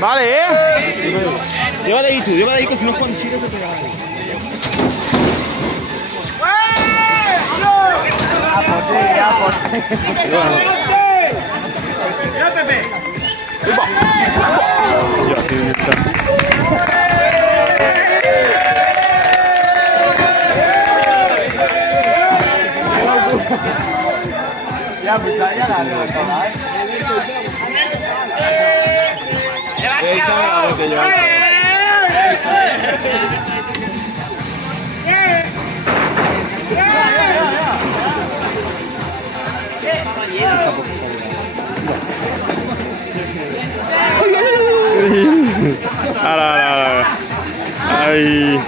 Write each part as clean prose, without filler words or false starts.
Vale, Lleva de ahí tú, que si no Juan Chile te pega ahí. ¡Ya, Pepe! Ya, tío, está. Ya, pues ya la toda, Ahora. Ay.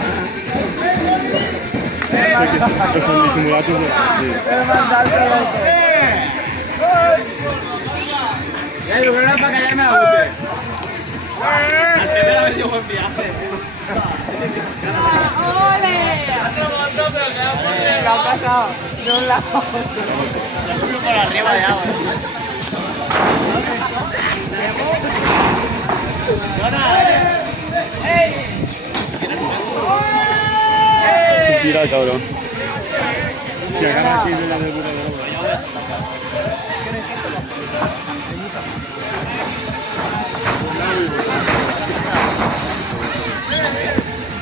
Que son disimulados. Yo creo que para callarme la bote. Antes de haber buen viaje. ¡Ole! Hace un montón, pero que ha pasado de un lado a otro. Ya subió por arriba ya, Tira, cabrón. Si agarra aquí de la de pura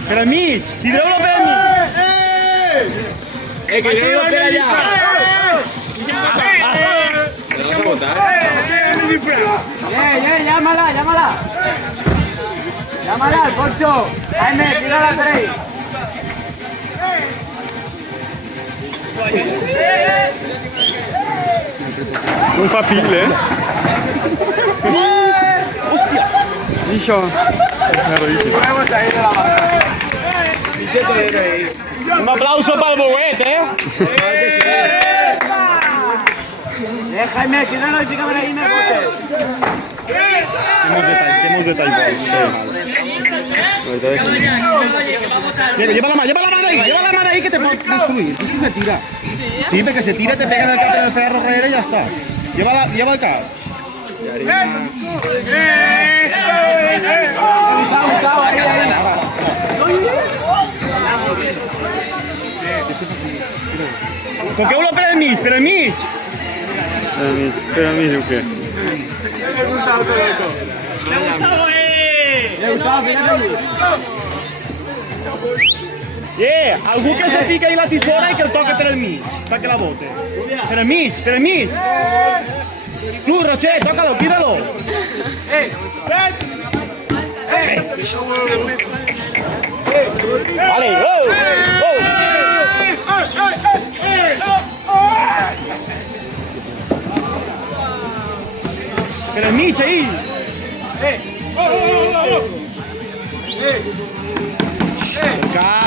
Pero Mitch, tíralo para mí. Que yo lo espero allá. Llámala. Llámala, Alfonso. Jaime, tírala por ahí. Non fa file, Hostia! Liscio! Podemos salir de la mano. Un applauso para el Boguet, Jaime, tíralo y pícame ahí, me bote. Tenemos detalle. Lleva la mano ahí que te puedes destruir. Tú sí se tira. Sí, porque se tira, te pega en el cap del ferro y ya está. Lleva el cap. ¿Por qué uno per el mig? Per el mig? Per el mig, ¿o qué? Algú que se fica ahí la tisora y que el toque per el mig, para que la bote. Per el mig. Tú, Roche, tócalo, tíralo. Vale, Per el mig ahí.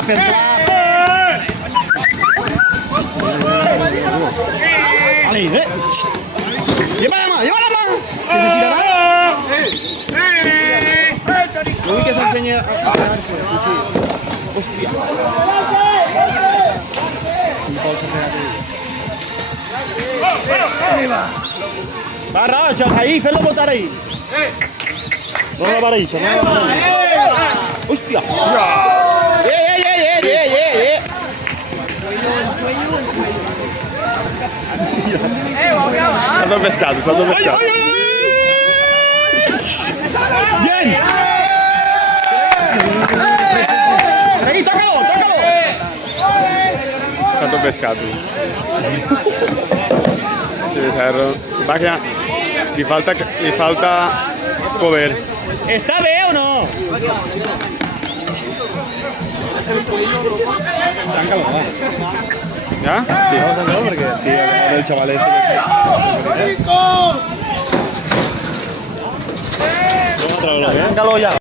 Per cap. Vale, Lleva la mano. Que se tirará. Lo vi que se enseña a pegarse. Hostia. Va, Racha, ahí, felo botar ahí. No la paraíso, Hostia. Falta el pescado. Bien. Ahí, tócalo. Falta el pescado. Vaya, li falta poder. ¿Está bien o no? Táncalo, va. ¿Ya? Sí, vamos a sacarlo porque sí, el chaval este. ¡Rico! Táncalo ya.